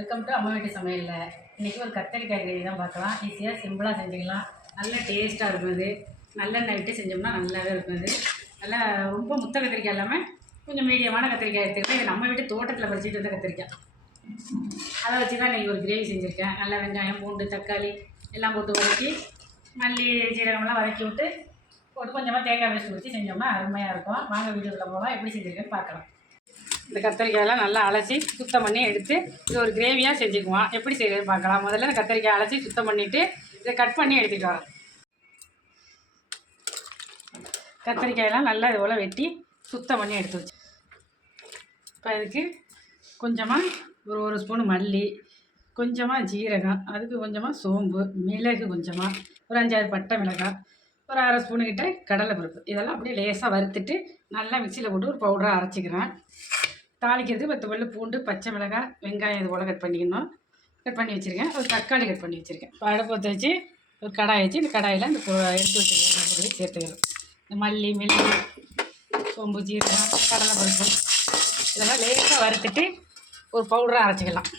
Welcome to அம்மா வீட்டு சமையலில். இன்றைக்கி ஒரு கத்தரிக்காய் கிரேவி தான் பார்க்கலாம். ஈஸியாக சிம்பிளாக செஞ்சுக்கலாம். நல்ல டேஸ்ட்டாக இருக்கும் இது நல்லெண்ணெய் விட்டு செஞ்சோம்னா நல்லாவே இருக்கும் இது நல்லா ரொம்ப முத்த கத்திரிக்காய் இல்லாமல் கொஞ்சம் மீடியமான கத்திரிக்காய் எடுத்துக்கலாம் இது நம்ம வீட்டு தோட்டத்தில் பறிச்சிட்டு வந்த கத்திரிக்காய். அதை வச்சு தான் இன்றைக்கி ஒரு கிரேவி செஞ்சுருக்கேன். நல்லா வெங்காயம் பூண்டு தக்காளி எல்லாம் போட்டு வதக்கி மல்லி சீரகம்லாம் வதக்கி விட்டு போட்டு கொஞ்சமாக தேங்காய் பேஸ்ட் ஊற்றி செஞ்சோம்னா அருமையாக இருக்கும். வாங்க வீட்டுக்குள்ளே போகலாம். எப்படி செஞ்சுருக்கேன்னு பார்க்கலாம். இந்த கத்திரிக்காயெல்லாம் நல்லா அலசி சுத்தம் பண்ணி எடுத்து இது ஒரு கிரேவியாக செஞ்சுக்குவோம். எப்படி செய்யறது பார்க்கலாம். முதல்ல இந்த கத்திரிக்காய் அலசி சுத்தம் பண்ணிவிட்டு இதை கட் பண்ணி எடுத்துகிட்டு வரோம் கத்திரிக்காயெல்லாம் நல்லா இது போல் வெட்டி சுத்தம் பண்ணி எடுத்து வச்சு. இப்போ இதுக்கு கொஞ்சமாக ஒரு ஒரு ஸ்பூன் மல்லி கொஞ்சமாக ஜீரகம் அதுக்கு கொஞ்சமாக சோம்பு மிளகு கொஞ்சமாக ஒரு அஞ்சாறு பட்டை மிளகாய் ஒரு அரை ஸ்பூனுக்கிட்ட கடலை கடலைப்பருப்பு இதெல்லாம் அப்படியே லேசாக வறுத்துட்டு நல்லா மிக்சியில் போட்டு ஒரு பவுடராக அரைச்சிக்கிறேன். தாளிக்கிறதுக்கு பத்து பல்லு பூண்டு பச்சை மிளகாய் வெங்காயம் இது போல் கட் பண்ணிக்கணும். கட் பண்ணி வச்சுருக்கேன். ஒரு தக்காளி கட் பண்ணி வச்சுருக்கேன். இப்போ அடுப்பு பற்ற வச்சு ஒரு கடாய் வச்சு இந்த கடாயில் இந்த எடுத்து வச்சுருக்கேன் பொருளை சேர்த்துக்கிறோம் இந்த மல்லி மில்லி சோம்பு ஜீரகம் கடலை பருப்பு இதெல்லாம் லேசாக வறுத்துட்டு ஒரு பவுடராக அரைச்சிக்கலாம்.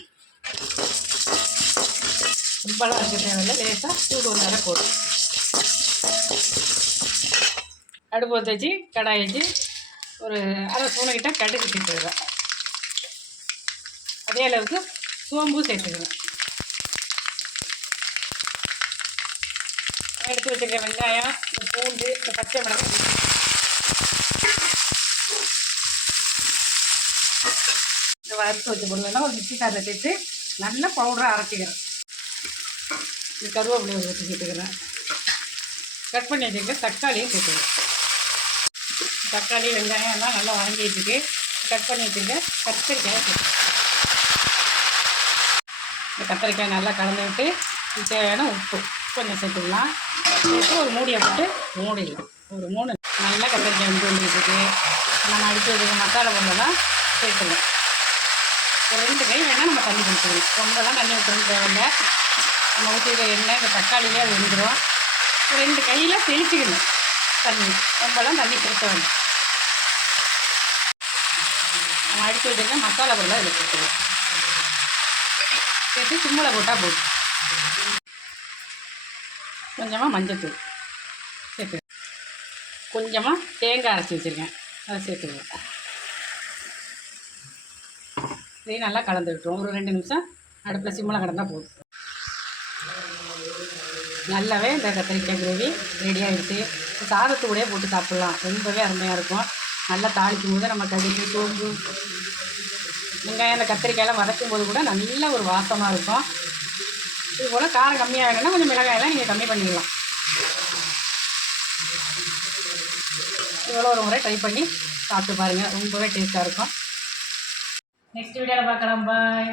ரொம்பலாம் அரைக்க தேவையில்லை. லேசாக சூடு ஒரு நேரம் போடும் அடுப்பு வச்சு வச்சு கடாய் வச்சு ஒரு அரை ஸ்பூனு கிட்ட கடுகு சேர்த்துக்கிறேன் அதே அளவுக்கு சோம்பு சேர்த்துக்கிறேன் எடுத்து வச்சுருக்க வெங்காயம் இந்த பூண்டு இந்த பச்சை மிளகாய். இந்த வறுத்து வச்ச பொருளெல்லாம் ஒரு மிக்சி காரில் சேர்த்து நல்லா பவுடராக அரைச்சிக்கிறேன். இந்த கருவேப்பிலையை வச்சு சேர்த்துக்கிறேன். கட் பண்ணி வச்சுருக்க தக்காளியும் சேர்த்துக்கிறேன். தக்காளி வெங்காயம் எல்லாம் நல்லா வதங்கிட்டு கட் பண்ணி வச்சுருக்க கத்திரிக்காயை சேர்த்துக்கிறேன். இந்த கத்திரிக்காய் நல்லா கலந்து விட்டு தேவையான உப்பு. கொஞ்சம் சேர்த்துக்கலாம் சேர்த்து ஒரு மூடியை போட்டு மூடிடலாம். ஒரு மூணு நல்லா கத்திரிக்காய் வந்து வந்துருக்கு நம்ம அடுத்து மசாலா மசாலா பொருளெல்லாம் சேர்த்துக்கலாம் ஒரு ரெண்டு கை வேணால் நம்ம தண்ணி கொடுத்துக்கணும் ரொம்பலாம் தண்ணி ஊற்றணும் தேவையில்லை. நம்ம ஊற்றிக்கிற எண்ணெய் இந்த தக்காளியிலே அது வெந்துடும் ஒரு ரெண்டு கையில் தெளிச்சுக்கணும் தண்ணி. ரொம்பலாம் தண்ணி கொடுக்க வேண்டாம். நம்ம அடுத்து வச்சுருக்க மசாலா பொருளாக இதில் கொடுத்துருவோம் சேர்த்து சிம்மில் போட்டால் போதும். கொஞ்சமாக மஞ்சத்தூள் சேர்த்து. கொஞ்சமாக தேங்காய் அரைச்சி வச்சுருக்கேன். அதை சேர்த்துருவேன் இதையும் நல்லா கலந்து விட்டுருவோம். ஒரு ரெண்டு நிமிஷம் அடுப்பில் சிம்மில் கடந்தால் போதும். நல்லாவே இந்த கத்திரிக்காய் கிரேவி ரெடி ஆகிடுச்சு சாதத்து கூடயே போட்டு சாப்பிட்லாம். ரொம்பவே அருமையாக இருக்கும். நல்லா தாளிக்கும் போது நம்ம கடுகு சோம்பு வெங்காயம் அந்த கத்திரிக்காயெல்லாம் வதக்கும் போது கூட நல்ல ஒரு வாசமாக இருக்கும். இது போல் காரம் கம்மியாக வேணும்னா கொஞ்சம் மிளகாயெல்லாம் நீங்கள் கம்மி பண்ணிக்கலாம். இவ்வளோ ஒரு முறை ட்ரை பண்ணி சாப்பிட்டு பாருங்கள் ரொம்பவே டேஸ்ட்டாக இருக்கும். நெக்ஸ்ட் வீடியோவில் பார்க்கலாம். பாய்